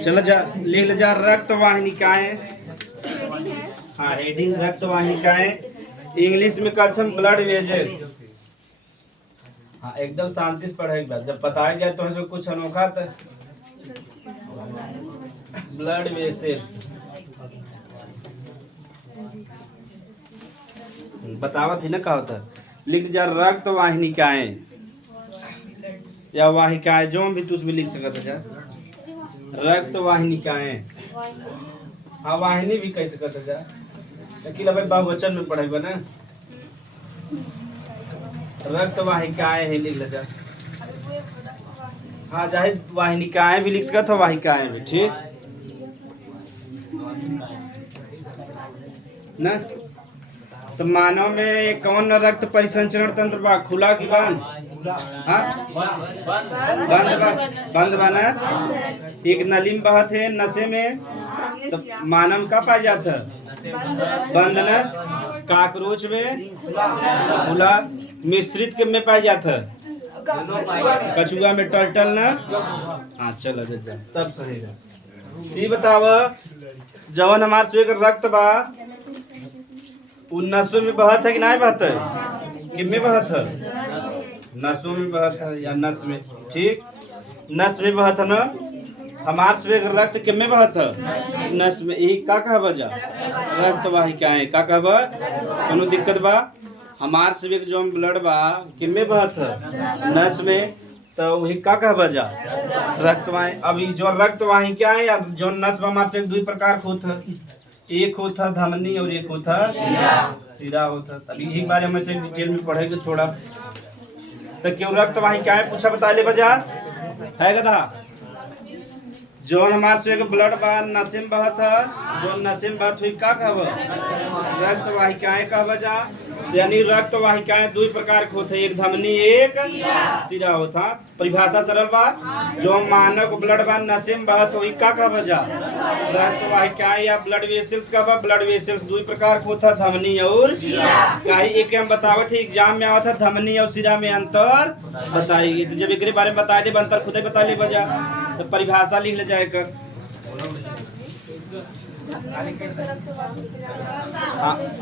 चलो जा लिख ले जा रक्त वाहिनिकाएं। हाँ हेडिंग रक्त वाहिनिकाएं, इंग्लिश में कहते हैं ब्लड वेजल्स। हाँ एकदम शांति से पढ़ेगा, जब बताया जाए तो ऐसे कुछ अनोखा तो ब्लड वेसल्स बतावा थी ना कहा होता। लिख जा रक्त वाहिनिकाएं या वाहिकाएं, जो भी तुझ भी लिख सकता है। रक्त वाहिनिकाएं, हाँ वाहिनी भी कह सकता जा, लेकिन भाई बहुवचन में पढ़ेगा ना। रक्त वाहिकाएं है लिख ले जा। हाँ चाहे वाहिनिकाएं भी लिख सकता हो, वाहिकाएं भी ठीक ना। तो मानव में कौन रक्त परिसंचरण तंत्र बा, खुला की बंद? हाँ बंद बना। एक नली में बहत है नशे में, तो मानव का पाया जाता है बंद न। काकरोच में खुला, मिश्रित के में पाया जाता है कछुआ में टर्टल न। हाँ चलो तब सही है। ये बताव जवन हमारे स्वेग रक्त बा उ नसों में बहत है कि नहीं बहत है? किसमें बहत है? नसों में बहत है या नस में, ठीक नस में बहत है ना। हमारे स्वेग रक्त किसमें बहत है? नस में। यही का कहा बजा रक्त वाहिकाएं का कहबा, कोनो दिक्कत बा? हमार स्वेग जो ब्लड बा किसमें बहत है? नस में। तो वही का कहबा जा रक्त वाहि। अब जो रक्त वाहिकाएं या जो नस बा हमारे स्वेग दो प्रकार के होता है, एक होता धमनी और एक होता सिरा होता। अभी यही बारे में से डिटेल में पढ़ेंगे थोड़ा। तो क्यों रक्त वाहिकाएं पूछा बता ले बजा है गधा। जो हमारे से ब्लड बा नसीम बहत है, जो नसीम बहत हुई का कहब रक्त वाहिकाएं कहब जा। यानी रक्त वाहिकाएं दो प्रकार के होते, एक धमनी एक सिरा होता। परिभाषा सरल बा, जो मानव को ब्लड बा नसीम बहत हुई का कहब जा रक्त वाहिकाएं या ब्लड वेसल्स कहब। ब्लड वेसल्स दो प्रकार के होता, धमनी और कहीं एक हम बतावत है एग्जाम में आवत है धमनी और सिरा में अंतर बताइए। तो जब एक बारे में बता दे अंतर खुद ही बता ले बजा, तो परिभाषा लिख ले जाए कर।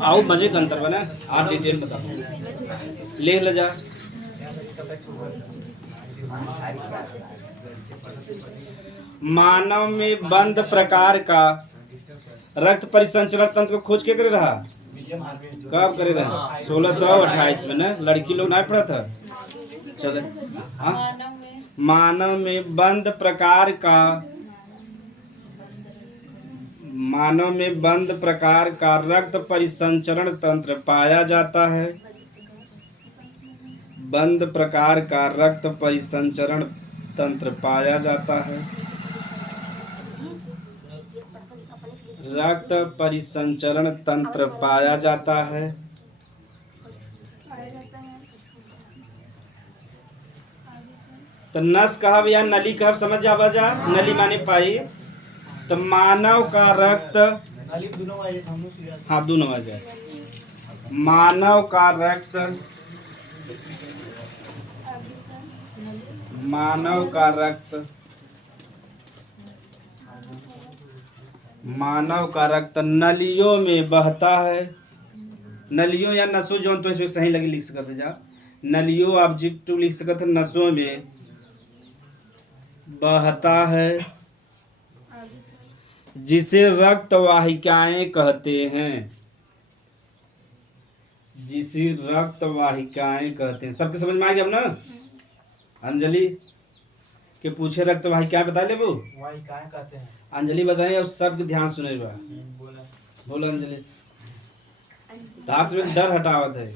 आओ मजे का अंतर बना आप डिटेल बता लिख ले जा। मानव में बंद प्रकार का रक्त परिसंचरण तंत्र को खोज के करे रहा, कब करे रहा? 1628 में ना, लड़की लोग नहीं पढ़ा था। चले हाँ मानव में बंद प्रकार का, मानव में बंद प्रकार का रक्त परिसंचरण तंत्र पाया जाता है। बंद प्रकार का रक्त परिसंचरण तंत्र पाया जाता है। रक्त परिसंचरण तंत्र पाया जाता है। तो नस कहब या नली कहब समझ जावा जा। नली माने पाई। तो मानव का रक्त, हाँ दोनों आ जाए। मानव का रक्त, मानव का रक्त, मानव का रक्त नलियों में बहता है। नलियों या नसों जो तो इसमें सही लगे लिख सकते जा। नलियों ऑब्जेक्टिव लिख सकते, नसों में बहता है, जिसे रक्त वाहिकाएं कहते हैं। जिसे रक्त वाहिकाएं कहते हैं। सबके समझ में आ गया अब ना? अंजलि के पूछे रक्त वाहिकाएं बता ले वो वाहिकाएं कहते हैं। अंजलि बताए और सबके ध्यान सुने बा। बोलो अंजलि। तार से डर हटावत है।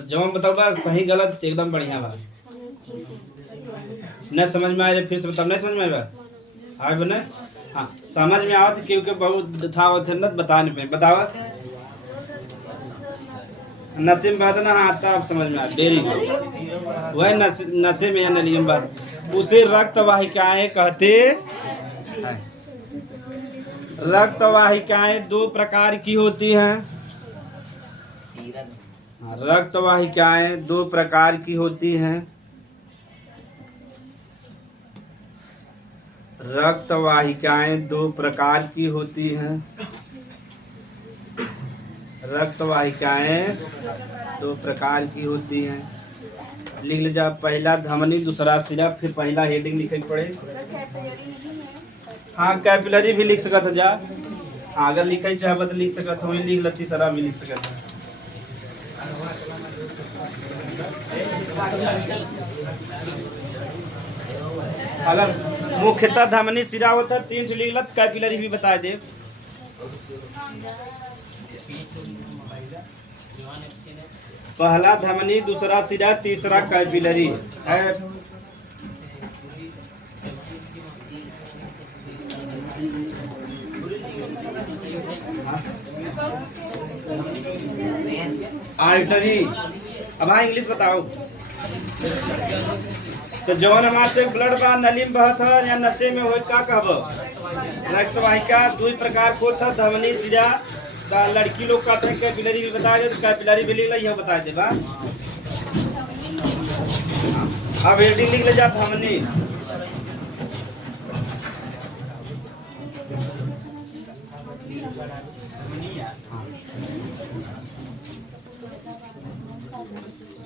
जब बताओ बा सही गलत एकदम बढ़िया बा। न समझ में आए फिर से बताओ। नहीं समझ में आए बा आए बने। हाँ समझ में आवत क्योंकि बहुत था न बताने पे बतावा। नशे में बात ना, हाँ तब समझ में आ वेरी गुड। वह नशे में या नली में बात उसे रक्त वाहिकाएं कहते हैं। रक्त वाहिकाएं दो प्रकार की होती हैं। रक्त वाहिकाएं दो प्रकार की होती हैं। रक्त वाहिकाएं दो प्रकार की होती हैं। रक्त वाहिकाएं दो प्रकार की होती हैं। लिख ले जा, पहला धमनी दूसरा सिरा, फिर पहला हेडिंग लिखे पड़े। हाँ कैपिलरी भी लिख सकत है जा। हाँ, अगर लिखे चाहे तो लिख सकत हो, लिख लती सरा भी लिख सकत है। अगर मुख्यतः धमनी सिरा होता 3 से लिख लत, कैपिलरी भी बता दे। पहला धमनी दूसरा सिरा तीसरा कैपिलरी है। आर्टरी। अब हाँ इंग्लिश बताओ। तो जौन हमारे से ब्लड बा नली में बहत है या नशे में हो का कहब। रक्त वाहिका दो प्रकार को था, धमनी सिरा। लड़की लोग कहते हैं कैपिलरी भी बता दे, तो कैपिलरी भी लिख ले, यह बता दे बा। अब हेडिंग लिख ले जा, धमनी।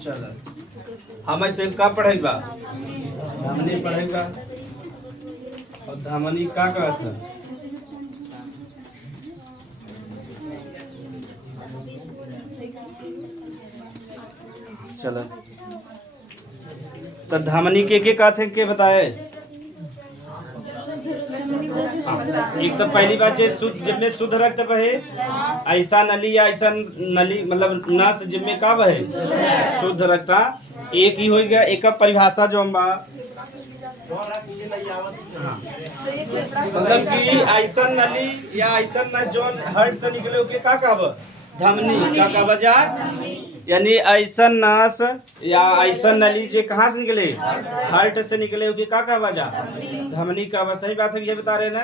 चलो हम ऐसे का पढ़ेगा, धमनी पढ़ेगा। और धमनी का कहता है? चलो तो धमनी के कहते हैं, के बताए? एक तो पहली बात है शुद्ध, जिसमें शुद्ध रक्त बहे, ऐसा नली या ऐसा नली मतलब नस जिसमें का बहे शुद्ध रक्त। एक ही हो गया, एक परिभाषा जो हम मतलब कि ऐसा नली या ऐसा नस जो हार्ट से निकले के का कहब, धमनी का कहब जा। यानी ऐसा नस या ऐसा नली जो कहाँ से निकले, हार्ट से निकले होगी का कहब जा, धमनी कहब। सही बात है, ये बता रहे ना।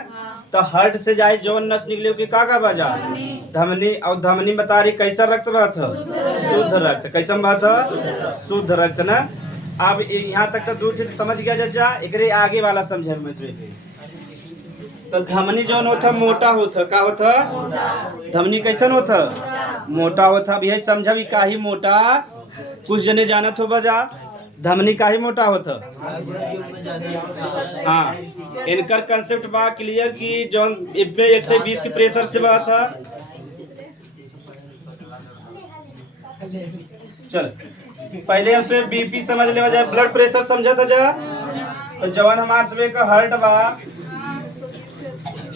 तो हार्ट से जाए जो नस निकले होगी का कहब जा, धमनी। और धमनी बता रही कैसा रक्त बहत, शुद्ध रक्त। कैसा बहत, शुद्ध रक्त ना। अब यहाँ तक तो दूर से समझ गया जा, एक आगे वाला समझे में। तो धमनी जो होता मोटा होता, का होता धमनी कैसन होता, मोटा होता। अब यही समझा भी काहे मोटा, कुछ जने जानत हो बजा धमनी काहे मोटा होता। हाँ, इनकर कंसेप्ट बा क्लियर कि जो 120 के प्रेशर से बा था। चल पहले हमसे बीपी समझ ले जाए, ब्लड प्रेशर समझा था जा। तो जवान हमारे सबे का हार्ट बा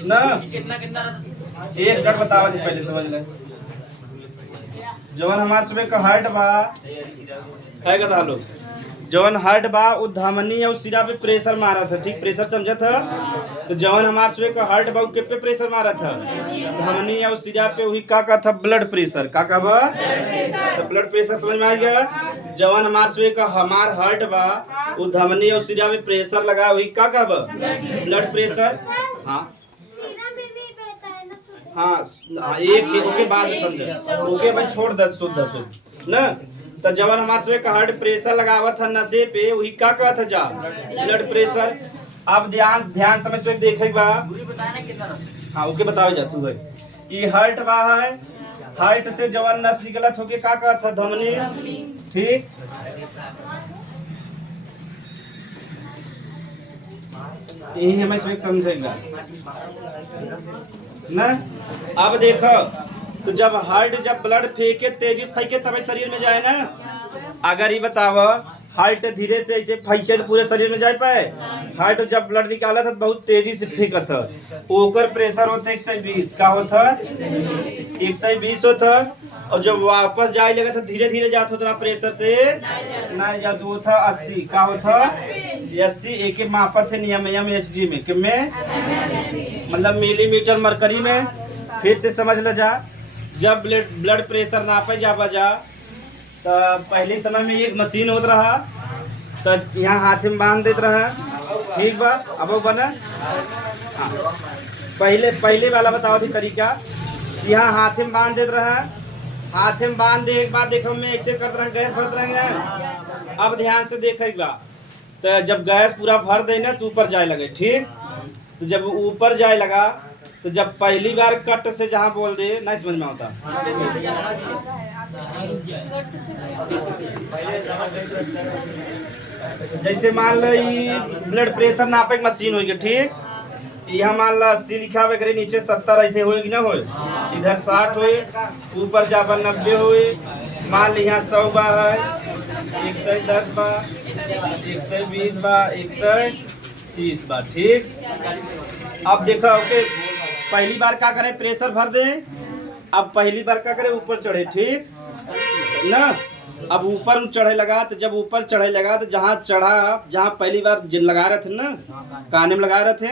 ना, एक मिनट बतावा थी पहले समझ ले। जवन हमारे सुबह का हार्ट बा है का लोग, जवन हार्ट बा वो धमनी और सिरा पे प्रेशर मारा था। ठीक, प्रेशर समझा था। तो जवन हमारे सुबह का हार्ट बा के पे प्रेशर मारा था, धमनी और सिरा पे। वही का था ब्लड प्रेशर, का बा तो ब्लड प्रेशर समझ में आ गया। जवन हमारे सुबह का हमार हार्ट बा वो धमनी और सिरा पे प्रेशर लगा, वही का बा ब्लड प्रेशर। हाँ हाँ, एक ओके बाद समझ, ओके भाई छोड़ दे शुद्ध शुद्ध ना। तो जवन हमारे से हार्ट प्रेशर लगावा था नशे पे, वही का था जा ब्लड प्रेशर। अब ध्यान समझ से देखे बा। हाँ ओके बताओ जा तू भाई, ये हार्ट बा है, हार्ट से जवन नस निकलत होके का था धमनी। ठीक, यही हमें समझेगा ना। अब देखो, तो जब हार्ट जब ब्लड फेंके तेजी से फेंके तब शरीर में जाए ना। अगर ये बताओ हार्ट धीरे से ऐसे फेंके तो पूरे शरीर में जा पाए। हार्ट जब ब्लड निकाला था बहुत तेजी से फेंका था, ओकर प्रेशर होता 120 का होता 120 होता। और जब वापस जाए लगा था धीरे धीरे जाता होता प्रेशर से ना, या तो था 80 का होता 80। एक मापा थे नियम एचजी में, किमें मतलब मिलीमीटर मरकरी में। फिर से समझ ल जा, जब ब्लड प्रेशर नापे जा बजा तो पहले समय में एक मशीन होता रहा, तो यहाँ हाथ में बांध देते रहा। ठीक बा, अब वो बना। हाँ, पहले वाला बताओ थी तरीका, यहाँ हाथ में बांध देते रहा। हाथ में बांध दे एक बार देखो मैं ऐसे करते रहे, गैस भरते रहेंगे। अब ध्यान से देखेगा, तो जब गैस पूरा भर दे ना तो ऊपर जाए लगे। ठीक, तो जब ऊपर जाए लगा तो जब पहली बार कट से जहाँ बोल दे नहीं समझ में आता। जैसे मान लो ये ब्लड प्रेशर नापे मशीन होगी, ठीक, यहाँ मान लो 80 लिखा हुआ करे, नीचे 70 ऐसे होएगी ना, होए इधर 60 होए, ऊपर जापर 90 होए, मान ली यहाँ 100 बा है, 110 बा, 120 बा, 130 बा, ठीक। अब देखो ओके, पहली बार क्या करे प्रेशर भर दे, अब पहली बार क्या करे ऊपर चढ़े, ठीक ना। अब ऊपर चढ़े लगा तो जब ऊपर चढ़े लगा तो जहाँ चढ़ा, जहाँ पहली बार जिन लगा रहे थे ना, काने में लगा रहे थे,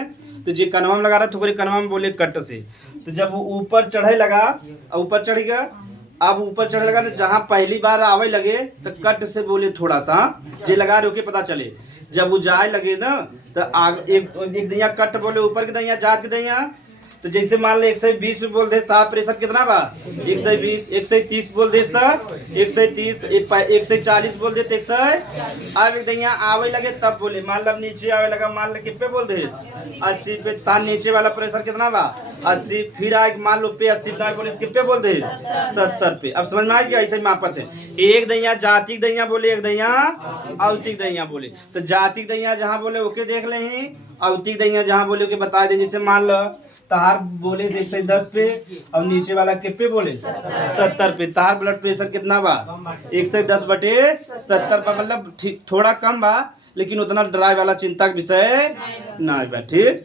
तो जी कनवा में लगा रहे थे, कनवा में बोले कट से। तो जब वो ऊपर चढ़े लगा, ऊपर चढ़ गया, अब ऊपर चढ़े लगा तो जहाँ पहली बार आवे लगे तो कट से बोले थोड़ा सा जे लगा रहे के पता चले। जब वो जाए लगे ना तो आग एक दैया कट बोले ऊपर के दैया जात के दैया, तो जैसे मान ले 120 पे बोल दे प्रेशर कितना बा 120, 130 बोल दे 130, 140 बोल दे 100। अब एक दैया आवे लगे तब बोले, मान लो नीचे आवे लगा, मान लो कितने बोल दे 80 पे, तार नीचे वाला प्रेशर कितना बा 80, फिर आए मान लो पे 80 ना बोले कितने बोल दे 70 पे। अब समझ में आ गया, ऐसे ही मापत है। एक दैया जातिक दैया बोले, एक दैया औतिक दैया बोले। तो जातिक दैया जहाँ बोले ओके देख ले ही, औतिक दैया जहाँ बोले ओके बता दे। जैसे मान लो तार बोले 110 पे और नीचे वाला के पे बोले 70 पे, तार ब्लड प्रेशर कितना बा 110/70 पर, मतलब ठीक थोड़ा कम बा, लेकिन उतना ड्राई वाला चिंता का विषय ना बा, ठीक।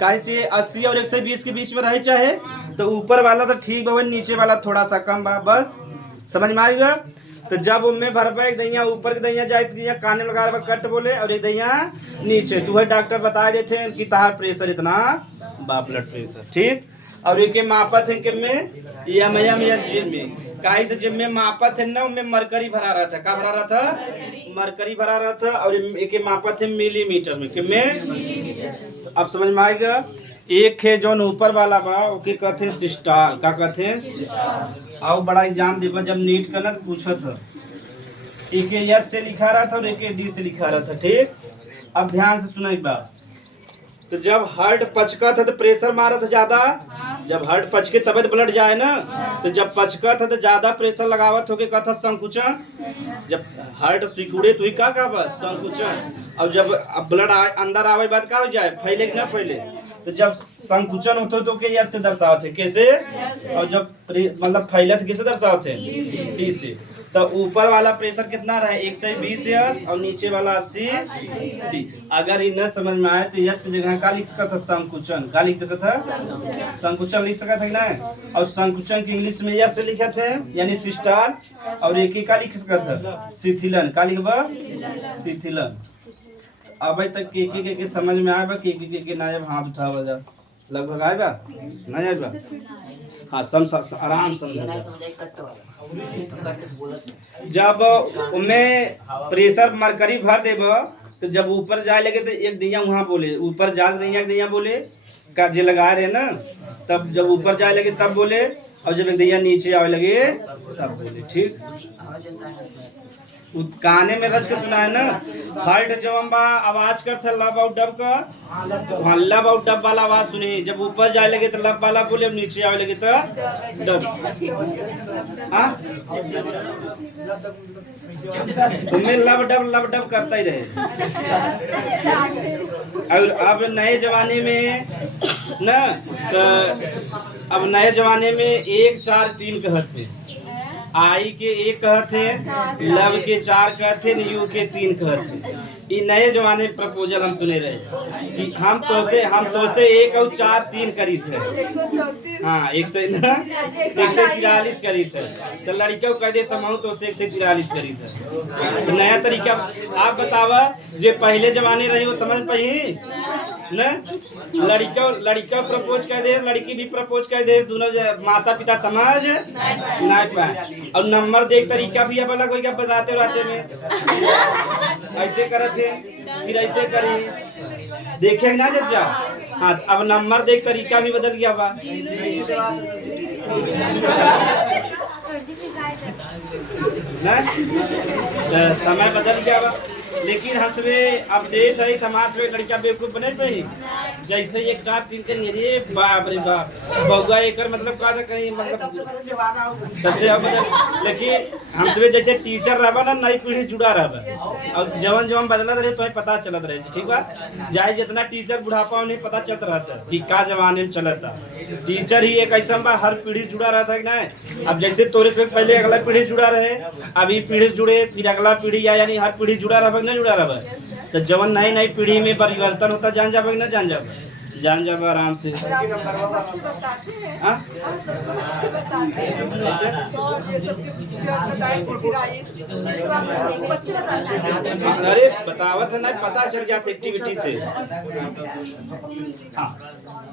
काहे से 80 और 120 के बीच में रहे चाहे तो ऊपर वाला तो ठीक बा, नीचे वाला थोड़ा सा कम बा, बस समझ में आएगा। तो जब उनमें भरपा एक दैया ऊपर के दैया जाए दैया काने में लगा कट बोले और एक दैया नीचे, तो वह डॉक्टर बता देते हैं कि तार प्रेशर इतना बा ब्लड प्रेशर, ठीक। और एक मापत है कि में जिम में, काहे से जिम में मापत है ना, उनमें मरकरी भरा रहा था, क्या भरा रहा था मरकरी भरा रहा था। और एक मापत है मिलीमीटर में, कि में तो अब समझ में आएगा। एक है जो ऊपर वाला बा ओके कहते सिस्टार, क्या कहते हैं। आओ बड़ा एग्जाम देवा जब नीट करना तो पूछा था, एक एस से लिखा रहा था और एक डी से लिखा रहा था, ठीक। अब ध्यान से सुना एक बात, तो जब हार्ट पचका था तो प्रेशर मारा था ज्यादा, जब हार्ट पचके तबियत ब्लड जाए ना, तो जब पचका था तो ज्यादा प्रेशर लगावत होके कहा था संकुचन, जब हार्ट सिकुड़े तो ही का संकुचन। और जब ब्लड अंदर आवे बाद का हो जाए फैले ना फैले, तो जब संकुचन होते तो के यस से दर्शावत है कैसे, और जब मतलब फैलत किसे दर्शावत है डी से। तो ऊपर वाला प्रेशर कितना रहे 120 यस और नीचे वाला 80 डी। अगर ये न समझ में आए तो यस की जगह का लिख सकता था संकुचन, का लिख सकता था संकुचन लिख सकता था ना। और संकुचन की इंग्लिश में यस से लिखे थे यानी सिस्टार, और एक का लिख सकता था शिथिलन, का लिखबा शिथिलन। अब तक के समझ में आएगा के नायब हाथ उठावा जा लगभग आएगा नहीं आएगा, हाँ आराम समझ। जब उनमें प्रेशर मरकरी भर देब तो जब ऊपर जाए लगे तो एक दैया वहाँ बोले, ऊपर जा दैया बोले का जे लगा रहे ना, तब जब ऊपर जाए लगे तब बोले, और जब एक दैया नीचे आवे लगे तब बोले, ठीक। गाने में रच के सुना है ना, हार्ट जब हम आवाज करते लब और डब का, हाँ लब और डब वाला आवाज सुनी, जब ऊपर जाए लगे तो लब वाला बोले, नीचे आवे लगे तो डब। हाँ तुम्हें लब डब करता ही रहे। और अब नए जमाने में ना, तो अब नए जमाने में 1 4 3 कहते, आई के 1 कहते, लब के 4 कहते, यू के 3 कहते। ये नए जमाने प्रपोजल हम सुने रहे कि हम तो से 1 और 4 3 करी थे, हाँ 143 करी थे। तो लड़कियों कह दे समाऊ तो से 143 करी थे। नया तरीका आप बतावा, जे पहले जमाने रहे वो समझ पाई न। लड़का प्रपोज कर दे, लड़की भी प्रपोज कर दे, दोनों माता पिता समझ नहीं पाए। और नंबर देख तरीका भी अब अलग हो गया बताते में, ऐसे करते फिर ऐसे करी देखे ना जज्जा। हाँ अब नंबर देख तरीका भी बदल गया बा, समय बदल गया बा। लेकिन हमसे अपडेट है हमारे से लड़का बेवकूफ बने पे जैसे 1 4 3 करेंगे रे बाप रे बाप बउआ एकर मतलब का कहीं मतलब सबसे मतलब लेकिन हमसे जैसे टीचर रहबा ना नई पीढ़ी जुड़ा रहबा और जवन जवन बदलत रहे तो पता चलत रहे ठीक बा जाए जितना टीचर बुढ़ापा उन्हें पता चलत रहता कि का जमाने में चलता टीचर ही एक ऐसा बा हर पीढ़ी जुड़ा रहता है कि नहीं। अब जैसे तोरे से पहले अगला पीढ़ी जुड़ा रहे अभी पीढ़ी जुड़े फिर अगला पीढ़ी या यानी हर पीढ़ी जुड़ा रहा नहीं जुड़ा रहा तो जवन नई नई पीढ़ी में परिवर्तन होता जान जाबे ना जान जाबे आराम से। अरे बतावत है ना पता चल जाता एक्टिविटी से। हाँ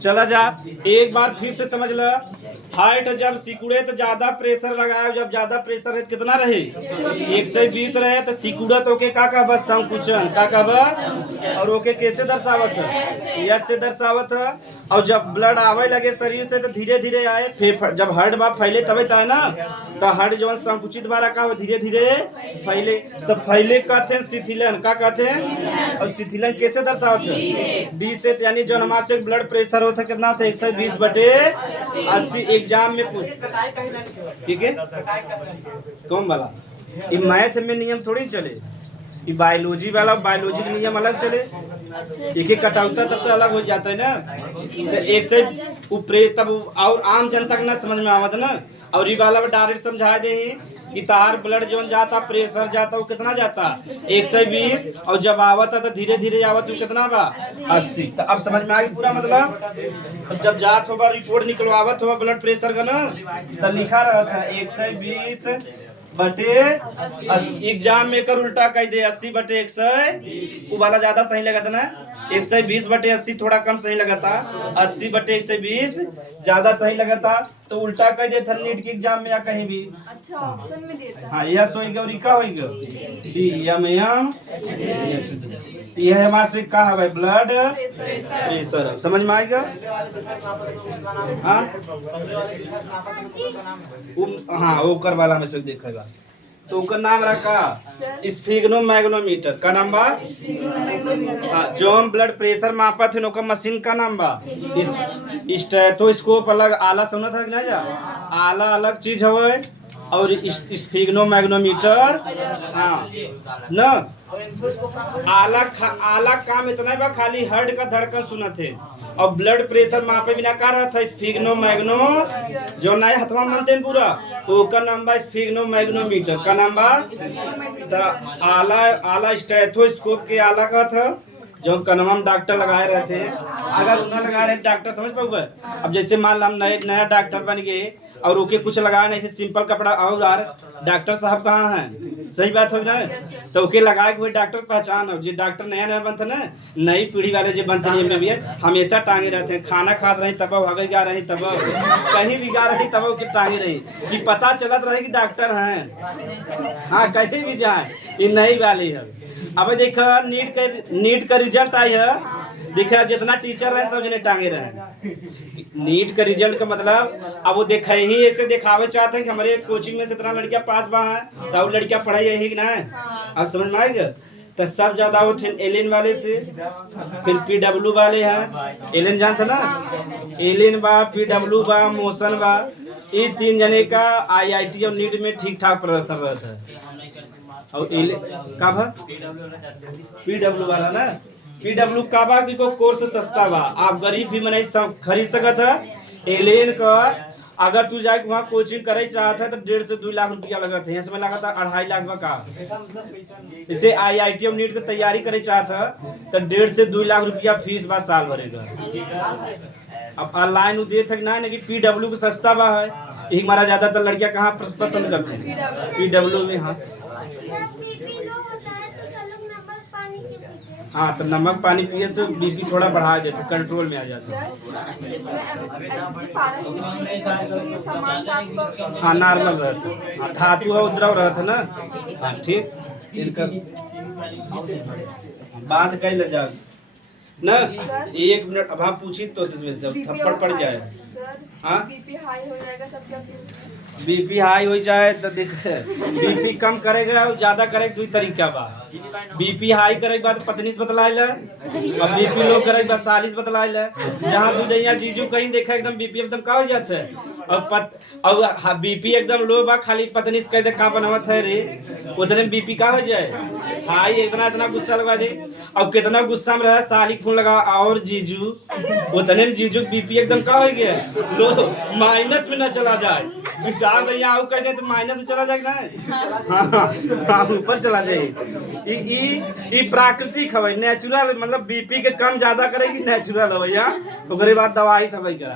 चला जा एक बार फिर से समझ लो हार्ट जब सिकुड़े तो ज्यादा प्रेशर लगाए जब ज्यादा प्रेशर रहे कितना रहे 120 रहे तो सिकुड़त ओके का कहबा संकुचन का कहबा और ओके कैसे दर्शावत है यस से दर्शावत है। और जब ब्लड आवे लगे शरीर से तो धीरे धीरे आए फिर जब हार्ट बा फैले तबे तो है ना तो हार्ट जब संकुचित वाला का धीरे धीरे फैले तो फैले कहते हैं शिथिलन का कहते हैं और शिथिलन कैसे दर्शावत है 20 से यानी जो हमारे से ब्लड प्रेशर होता कितना होता है 120/80 एग्जाम में ठीक है कौन वाला ये मैथ में नियम थोड़ी चले ये बायोलॉजी वाला बायोलॉजी के नियम अलग चले एक एक कटौता तब तो अलग हो जाता है ना तो एक से ऊपर तब और आम जनता को ना समझ में आवत ना और ये वाला डायरेक्ट समझा दे कि तार ब्लड जो जाता प्रेशर जाता वो कितना जाता 120 और जब आवता तो धीरे धीरे आवत वो कितना बा 80 तो अब समझ में आ गई पूरा मतलब जब जात होगा रिपोर्ट निकलवावत होगा ब्लड प्रेशर का ना तो लिखा रहता है 120 बटे एग्जाम में कर उल्टा कह दे 80/100 वो वाला ज्यादा सही लगा था ना 120/80 थोड़ा कम सही लगा था 80/120 ज्यादा सही लगा था तो उल्टा कह दे था नीट के एग्जाम में या कहीं भी अच्छा ऑप्शन में देता हाँ यह सोएगा और का होएगा डी यम यह हमारे से का है ब्लड प्रेशर समझ में आएगा। हाँ हाँ ओकर वाला में से देखेगा तो ओकर नाम रखा स्फिग्नोमैग्नोमीटर का नाम बा जो हम ब्लड प्रेशर मापत है ओकर मशीन का नाम बा स्टेथोस्कोप अलग आला सुना था ना जा आला अलग चीज है और स्फिग्नोमैग्नोमीटर हाँ न आला काम इतना बा खाली हार्ट का धड़कन सुनत है और ब्लड प्रेशर मापे बिना का रहा था स्फिग्नोमैग्नो जो नए हथवा मनते पूरा ओकर नाम बा स्फिग्नोमैग्नोमीटर का नाम बा आला स्टेथोस्कोप के आला का था जो कनवा में डॉक्टर लगाए रहते हैं अगर उन्हें लगा रहे डॉक्टर समझ पाओगे। अब जैसे मान लो हम नया डॉक्टर बन गए और ओके कुछ लगाया नहीं सिंपल कपड़ा और डॉक्टर साहब कहाँ हैं सही बात हो ना तो ओके लगाए हुए डॉक्टर पहचान हो जो डॉक्टर नया नया बनते ना नई पीढ़ी वाले जो बनते हैं भी हमेशा टांगे रहते हैं खाना खाते रहे तब हगे गा रही तब कहीं भी गा रही तब ओके टांगे रही कि पता चलत रहे कि डॉक्टर हैं हाँ कहीं भी जाए ये नई वाली है। अब देखो नीट का रिजल्ट आई है देखा जितना टीचर रहे सब जने टांगे रहे नीट का रिजल्ट का मतलब अब वो देखा ही ऐसे दिखावे चाहते हैं कि हमारे कोचिंग में से इतना लड़कियां पास बा है तो लड़कियां पढ़ाई है कि ना अब समझ में आएगा तो सब ज्यादा वो थे एलियन वाले से फिर PW वाले हैं एलियन जानते ना एलियन बा PW बा मोशन बा ये 3 जने का IIT और नीट में ठीक ठाक प्रदर्शन रहता है और का बा PW वाला ना PW का बा की को कोर्स सस्ता बा आप गरीब भी मने खरीद सकत है एलियन का अगर तू जाके वहाँ कोचिंग करे चाहता है तो 1.5 से 2 लाख रुपया लगता है इसमें लगा था 2.5 लाख का इसे IIT और नीट की तैयारी करे चाहता तो 1.5 से 2 लाख रुपया फीस बा साल भरेगा। अब ऑनलाइन वो देते ना कि PW को सस्ता बा है यही हमारा ज्यादातर लड़कियां कहाँ पसंद करते हैं PW में। हाँ तो नमक पानी पिए से बीपी थोड़ा बढ़ा देते कंट्रोल में आ जाता है। हाँ नॉर्मल रहता हाँ धातु है उद्रव रहता ना हाँ ठीक इनका बात कह ले जा ना 1 मिनट अब आप पूछी तो इसमें से थप्पड़ पड़ जाए। हाँ बीपी हाई हो जाए तो देख, बीपी कम करेगा और ज्यादा करे दू तरीका बा। बीपी हाई करे के बाद पत्नी से बतलाइल, और बीपी लो करे के बाद साली से बतलाइल। जहाँ तू दैया जीजू कहीं देखा एकदम बीपी एकदम का हो जाता है, और बीपी एकदम लो बा, खाली पत्नी से कह दे का बनावत है रे, उतने में बीपी का हो जाए हाई। इतना इतना गुस्सा लगा दे, अब कितना गुस्सा में रहा साली फोन लगा और जीजू, उतने में जीजू बीपी एकदम का हो गया लो, माइनस में न चला जाए। विचार नहीं आओ कह दे तो माइनस में चला जाएगा ना, हाँ ऊपर चला जाए। ई प्राकृतिक हवे, नेचुरल, मतलब बीपी के कम ज्यादा करेगी नेचुरल हवे या, ओकरे बाद दवाई तबाई करा।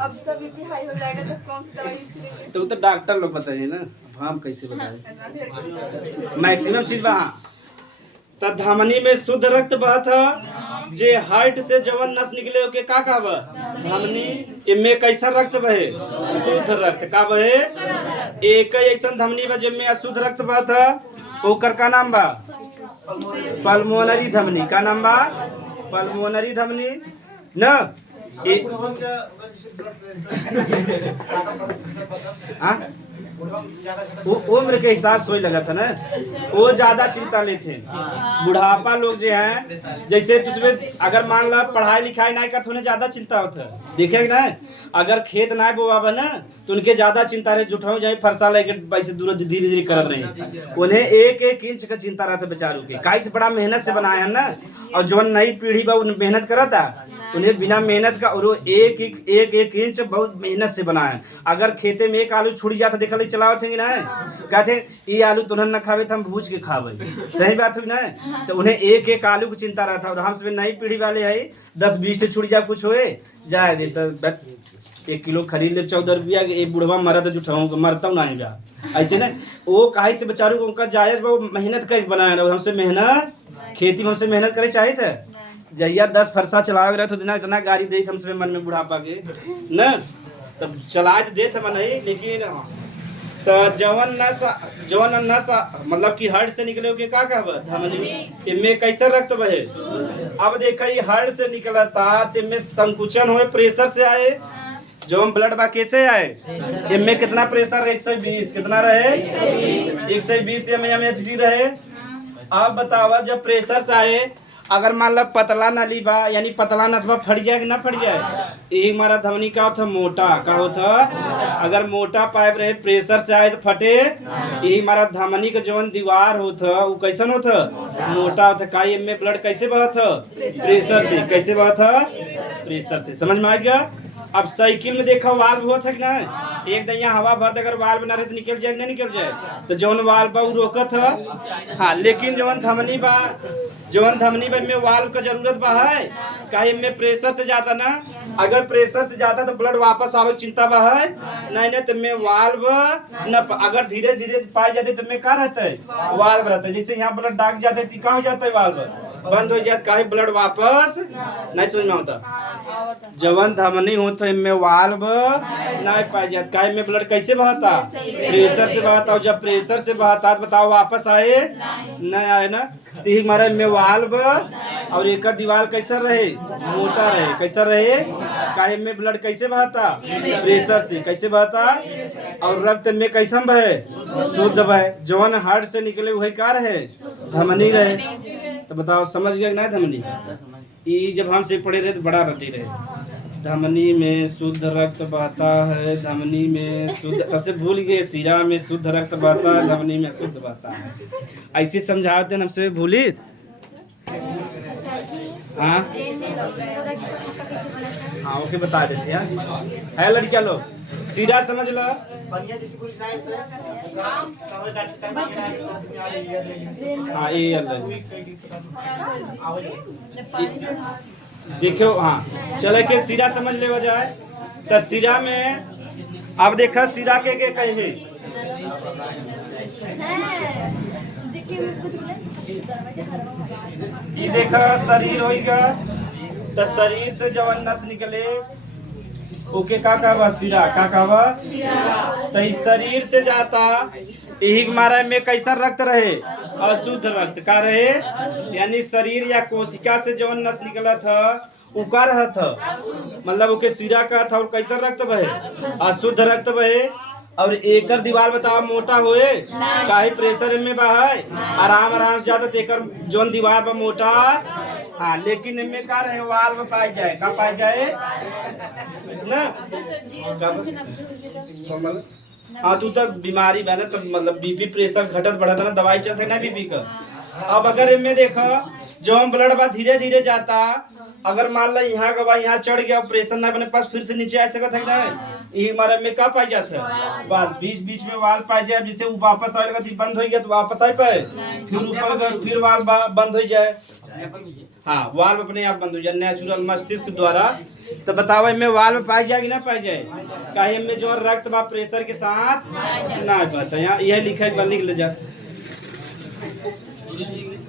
अब सब बीपी हाई हो जाएगा तो कौन सी दवाई यूज करेंगे? तो डॉक्टर लोग बताइए ना, हम कैसे बताए। मैक्सिमम चीज बा तो धमनी में शुद्ध रक्त बहत है, जे हार्ट से जवन नस निकले ओके का बा धमनी, इनमें कैसा रक्त बहे शुद्ध रक्त का बहे। एक ऐसा धमनी बा जिनमें अशुद्ध रक्त बहत है, ओकर का नाम बा पल्मोनरी धमनी। का नाम बा पल्मोनरी धमनी न। उम्र के हिसाब से वही लगा था ना, वो ज्यादा चिंता लेते हैं। बुढ़ापा लोग जो हैं, जैसे तुझमें अगर मान ला पढ़ाई लिखाई नहीं कर, उन्हें ज्यादा चिंता होता है, देखे ना अगर खेत ना बोआबा ना तो उनके ज्यादा चिंता रहे, जुटाओ जाए फरसा लेके वैसे दूर धीरे धीरे करत रहे। उन्हें एक एक इंच का चिंता रहता बेचारों के, काई से बड़ा मेहनत से बनाए हैं ना, और जो नई पीढ़ी बा मेहनत करता, उन्हें बिना मेहनत का और एक एक इंच बहुत मेहनत से बनाए। अगर खेते में एक आलू छुड़ जाता देखा चलावत है ना, कहते ये आलू तुरंत न खावे तो हम भूज के खावे, सही बात हुई ना। तो उन्हें एक एक आलू की चिंता रहता, और हम सब नई पीढ़ी वाले है 10-20 छुड़ जा कुछ होए जाए दे तो 1 किलो खरीद ले 14 रुपया, एक बुढ़वा मरत जुठाऊँ मरता हूँ नहीं जा ऐसे ना। वो काहे से बेचारू को उनका जायज वो मेहनत कर बनाए, और हमसे मेहनत खेती में हमसे मेहनत करे चाहिए थे। जहिया 10 फरसा चलावे रहे तो दिन इतना गाड़ी दे हमसे मन में बुढ़ापा के न, तब चलाए तो देते मन नहीं। लेकिन तो जवन नस मतलब कि हार्ट से निकले के का धमनी, इनमें कैसा रक्त बहे। अब देखा ये हार्ट से निकलता तो इनमें संकुचन होए, प्रेशर से आए, जो हम ब्लड बा कैसे आए, इनमें कितना प्रेशर 120 कितना रहे 120 mmHg रहे। अब बतावा जब प्रेशर से आए, अगर मान लो पतला नली बा यानी पतला नसबा फट जाए कि ना फट जाए, यही हमारा धमनी का होता मोटा का होता। अगर मोटा पाइप रहे प्रेशर से आए तो फटे, यही हमारा धमनी का जवन दीवार होता वो कैसन होता मोटा होता। का में ब्लड कैसे बहता प्रेशर से, कैसे बहता प्रेशर से, समझ में आ गया। अब साइकिल में देखा वाल्व होता है ना, एक दैया हवा भर अगर वाल्व ना रहे तो निकल जाए नहीं निकल जाए, तो जवन वाल्व बा वो रोकत है। हाँ लेकिन जवन धमनी बा में वाल्व का जरूरत बा है, काहे में प्रेशर से जाता ना, अगर प्रेशर से जाता तो ब्लड वापस आवे चिंता बा है नहीं तो में वाल्व न, अगर धीरे धीरे पाए जाते तो में का रहता है वाल्व रहता है। जैसे यहाँ ब्लड डाक जाते तो कहाँ हो जाता है वाल्व बंद हो जाता, काहे ब्लड वापस नहीं समझ में होता। जवन धमनी हो तो इनमें वाल्व नहीं पाए जाता, काहे में ब्लड कैसे बहता प्रेशर से बहता, और जब प्रेशर से बहता बताओ वापस आए नहीं आए ना। तो हमारे में वाल्व और एक दीवार कैसा रहे मोटा रहे, कैसा रहे काहे में ब्लड कैसे बहता प्रेशर से, कैसे बहता, और रक्त में कैसा बहे शुद्ध बहे। जवन हार्ट से निकले वही का रहे धमनी रहे। तो बताओ समझ गए ना धमनी, ये जब हम से पढ़े रहे तो बड़ा रटे रहे। धमनी में शुद्ध रक्त बहता है, धमनी में शुद्ध, तब से भूल गए सीरा में शुद्ध रक्त बहता है, धमनी में शुद्ध बहता है, ऐसे समझाते हैं हमसे भूली। हाँ ओके बता देते हैं। है लड़कियां लोग सीधा समझ लो। हाँ ये देखो, हाँ चले के सिरा समझ ले जाए तो सिरा में अब देखा सिरा के कहे ये देखा शरीर होगा, तो शरीर से जवन नस निकले ओके का कहवा सिरा, का कहवा तो इस शरीर से जाता, यही हमारा में कैसा रक्त रहे अशुद्ध रक्त का रहे, यानी शरीर या कोशिका से जवन नस निकला था उका रहा था, मतलब ओके सिरा का था, और कैसा रक्त बहे अशुद्ध रक्त बहे। और एकर दीवार बताओ मोटा होए काहे प्रेशर में बा है आराम आराम से जाता तेकर जोन दीवार बा मोटा हाँ लेकिन इनमें का रहे वाल में पाई जाए का पाई जाए ना हाँ तू तक बीमारी बा ना तो मतलब बीपी प्रेशर घटत बढ़त ना दवाई चलते ना बीपी का अब अगर इनमें देखो जो हम ब्लड बा धीरे धीरे जाता अगर मान लो यहाँ का बा यहाँ चढ़ गया प्रेशर ना अपने पास फिर से नीचे आ सकता है ना ये हमारे में का पाई जाता है बाल बीच बीच में वाल पाई जाए जिससे वो वापस आएगा तो बंद हो गया तो वापस आ पाए फिर ऊपर गए फिर वाल बंद हो जाए हाँ वाल अपने आप बंद हो जाए नेचुरल मस्तिष्क द्वारा तो बताओ इनमें वाल में पाई जाएगी ना पाई जाए कहीं में जो रक्त बा प्रेशर के साथ ना पाता यहाँ यह लिखा है लिख ले जा